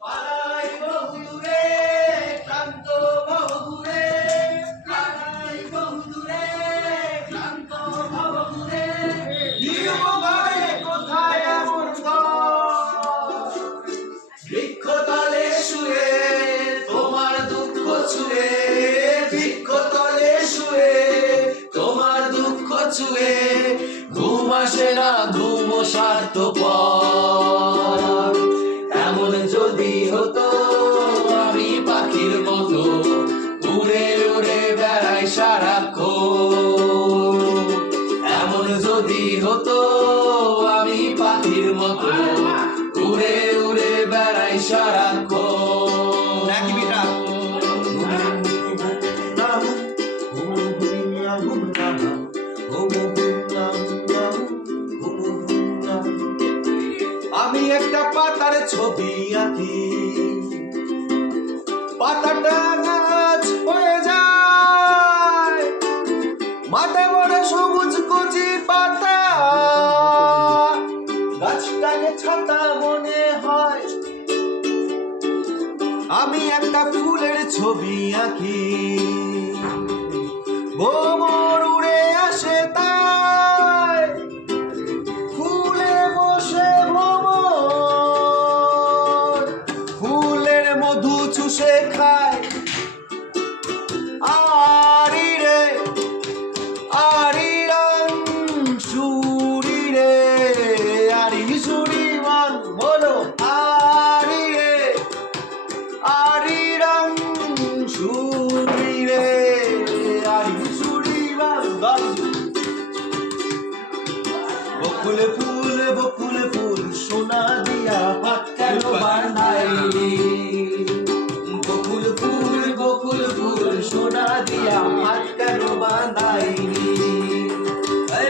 পালাই বহুদূরে ক্লান্ত ভবঘুরে, পালাই বহুদূরে ক্লান্ত ভবঘুরে, নির্মমভাবে কোথায় এমন ঘর? বৃক্ষতলে শুয়ে তোমার দুঃখ ছুঁয়ে, বৃক্ষতলে শুয়ে তোমার দুঃখ ছুঁয়ে, ঘুম আসে না ঘুম স্বার্থপর। এমন যদি হতো আমি পাখির মতো উড়ে উড়ে বেড়াই সারাক্ষণ, এমন যদি হতো আমি পাখির মতো উড়ে উড়ে বেড়াই সারাক্ষণ। একই বিটা আমি একটা পাতার ছবি আঁকি, পাতাটা গাছ হয়ে যায়, মাথা বড় সবুজ কচি পাতা, গাছটাকে ছাতা মনে হয়। আমি একটা ফুলের ছবি আঁকি, ভ্রমর উড়ে আসে তাই, ফুলে বসে ভ্রমর, ফুলের মধু চুষে খায়। আরি রে আরি রং সুরি রে, আরি সুরি মান বলো আরি রে আরি রং সুরি রে, আরি সুরি মান গাই। বকুল ফুল সোনা দিয়া হাত কেন বাঁধাইলি? বকুল ফুল সোনা দিয়া হাত কেন বাঁধাইলি?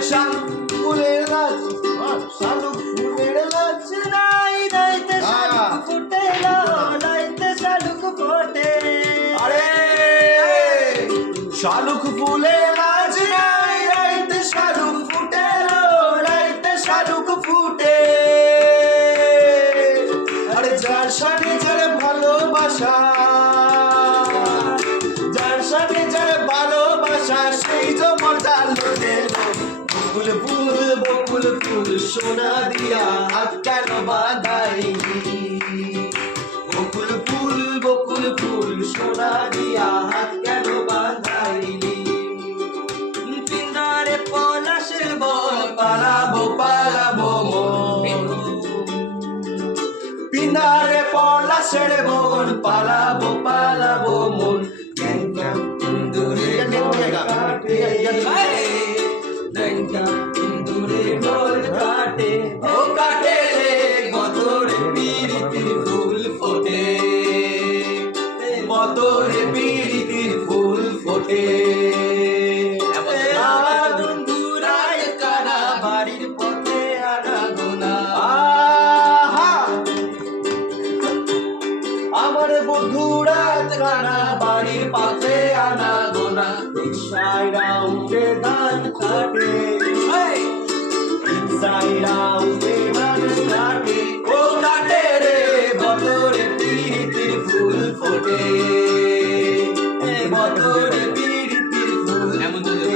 শালুক ফুলের গাছ, শালুক ফুলের গাছ নাই, নাইতে শালুক ফুটে না, নাইতে শালুক ফোটে। আরে শালুক ফুলের গাছ নাই, নাইতে শালুক ফুটে না, নাইতে শালুক ফুটে। আরে যার সাথে যার ভালোবাসা, যার সাথে যার ভালোবাসা, সেই যে মজা লোটে। বকুল ফুল সোনা দিয়া হাত কেন বাঁধাইলি? বকুল ফুল সোনা দিয়া হাত কেন বাঁধাইলি? পিন্দারে পলাশের বন পালাবো মন, পিন্দারে পলাশের বন পালাবো মন। দূরে কাটে দূরে ডোল কাটে, ও কাটে রে মতরে পিরিতির ফুল ফোটে, মতরে পিরিতির ফুল ফোটে। বন্ধুরায় কারা বাড়ির পথে আনাগোনা, আমার বন্ধুরা কারা বাড়ির পাশে আনাগোনা। রিকশায়রা উঠে ধান কাটে, রিকশায়রা উঠে ধান কাটে, ও কাটে রে বতরে পিরিতির ফুল ফোটে, বতরে পিরিতির ফুল ফোটে।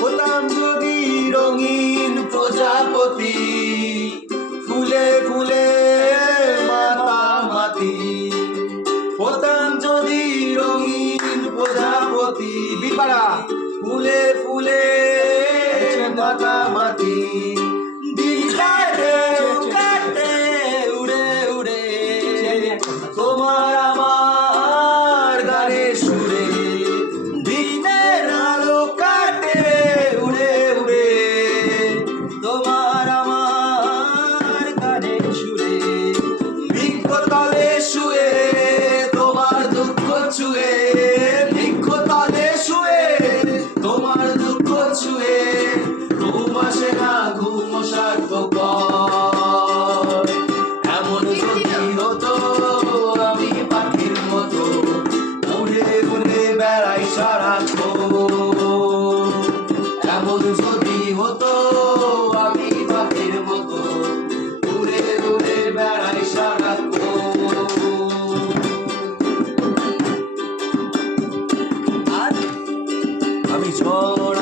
হতাম যদি রঙিন প্রজাপতি, ফুলে ফুলে মাতামাতি, হতাম যদি রঙিন প্রজাপতি, বিপাড়া ফুলে ফুলে মাতামাতি। দিশারে কাটে উড়ে উড়ে তোমার আমার গানে সুরে, দিনের আলো কাটে উড়ে উড়ে তোমার আমার গানে সুরে। বৃক্ষতলে শুয়ে তোমার দুঃখ ছুঁয়ে, বৃক্ষতলে শুয়ে তোমার দুঃখ ছুঁয়ে, ঘুম আসে না ঘুম স্বার্থপর। এমন যদি হতো আমি পাখির মতো উড়ে উড়ে বেড়াই সারাক্ষণ, এমন যদি হতো আমি ছড়া